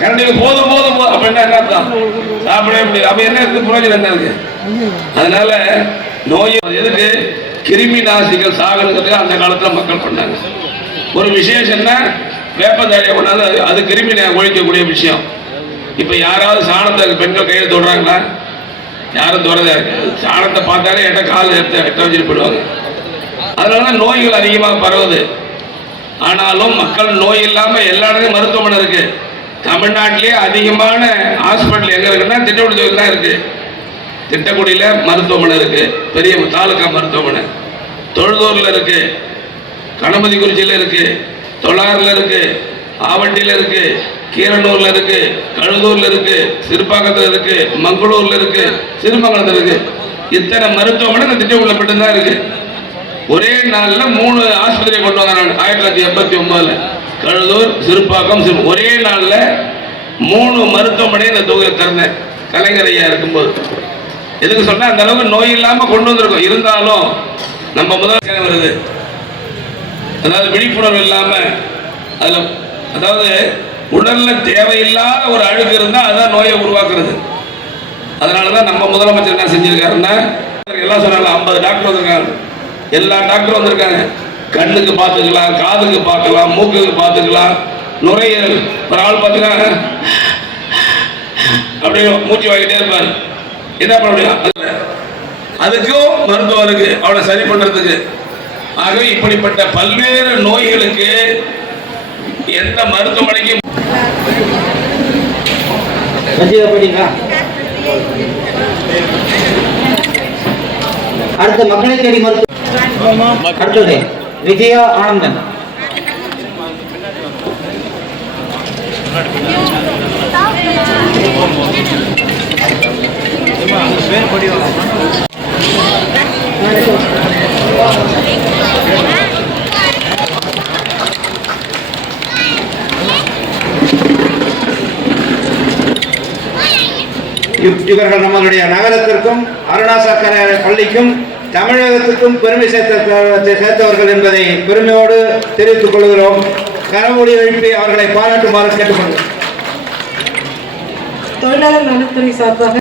இவங்க போதும் போதும் போதும் அப்படின்னா என்ன அர்த்தம் சாப்பிடவே முடியாது. அப்ப என்ன இருக்கு புரோஜனம் என்ன இருக்கு அதனால நோய் எதுக்கு? கிருமி நாசிகள் சாகனத்துக்கு அந்த காலத்துல மக்கள் பண்ணாங்க. ஒரு விசேஷம்னா வேப்பந்தாடியை கொண்டாந்து அது அது கிருமி ஒழிக்கக்கூடிய விஷயம். இப்போ யாராவது சாணத்தை பெண்கள் கையில் தொடுறாங்களா? யாரும் தொடர சாணத்தை பார்த்தாலே எட்ட கால் எடுத்து எட்ட வச்சுட்டு போயிடுவாங்க. அதனால தான் நோய்கள் அதிகமாக பரவுது. ஆனாலும் மக்கள் நோய் இல்லாமல் எல்லா இடத்துலையும் மருத்துவமனை இருக்குது தமிழ்நாட்டிலே அதிகமான ஹாஸ்பிட்டல் எங்க இருக்குன்னா திட்டக்குடி தான் இருக்கு. திட்டக்குடியில மருத்துவமனை இருக்கு. பெரிய தாலுகா மருத்துவமனை. தொழுதூர்ல இருக்கு. கணபதிக்குறிச்சியில இருக்கு. தொள்ளாறுல இருக்கு. ஆவண்டியில் இருக்கு. கீரனூர்ல இருக்கு. கழுதூர்ல இருக்கு. சிறுபாக்கத்துல இருக்கு. மங்களூர்ல இருக்கு. சிறுமங்கலத்துல இருக்கு. இத்தனை மருத்துவமனை இந்த திட்டக்குடியில மட்டும்தான் இருக்கு. ஒரே நாள்ல மூணு ஆஸ்பத்திரியை கொண்டு வந்தாங்க. ஆயிரத்தி தொள்ளாயிரத்தி எண்பத்தி ஒன்பதுல. கழுதூர் சிறுப்பாக்கம் சிறு ஒரே நாளில் மூணு மருத்துவமனை இந்த தொகுதியில் திறந்தேன் கலைஞர் ஐயா இருக்கும்போது. எதுக்கு சொன்னால் அந்த அளவுக்கு நோய் இல்லாமல் கொண்டு வந்திருக்கோம். இருந்தாலும் நம்ம முதல் வருது. அதாவது விழிப்புணர்வு இல்லாமல் அதில் அதாவது உடலில் தேவையில்லாத ஒரு அழுக்கு இருந்தால் அதான் நோயை உருவாக்குறது. அதனாலதான் நம்ம முதலமைச்சர் என்ன செஞ்சுருக்காருன்னா எல்லாம் சொன்னாங்க ஐம்பது டாக்டர் வந்திருக்காங்க. எல்லா டாக்டரும் வந்திருக்காங்க. கண்ணுக்கு பார்த்துக்கலாம் காதுக்கு பார்க்கலாம் மூக்குக்கு பார்த்துக்கலாம். நுரையீரல். ஒரு ஆள் பார்த்தீங்கன்னா அப்படியே மூச்சு வாங்கிட்டே இருப்பார். என்ன பண்ண முடியும்? அதுக்கும் மருத்துவம் இருக்கு அவளை சரி பண்றதுக்கு. ஆகவே இப்படிப்பட்ட பல்வேறு நோய்களுக்கு எந்த மருத்துவமனைக்கும் அடுத்த மக்களை தேடி மருத்துவம் அடுத்தது. விஜயா ஆனந்தன். இவர்கள் நம்மளுடைய நகரத்திற்கும் அருணாசக்கர பள்ளிக்கும் தமிழகத்துக்கும் பெருமை சேர்த்த சேர்த்தவர்கள் என்பதை பெருமையோடு தெரிவித்துக் கொள்கிறோம். கரமொழி எழுப்பி அவர்களை பாராட்டுமாறு கேட்டுக்கொள்கிறோம். தொழிலாளர் நலத்துறை சார்பாக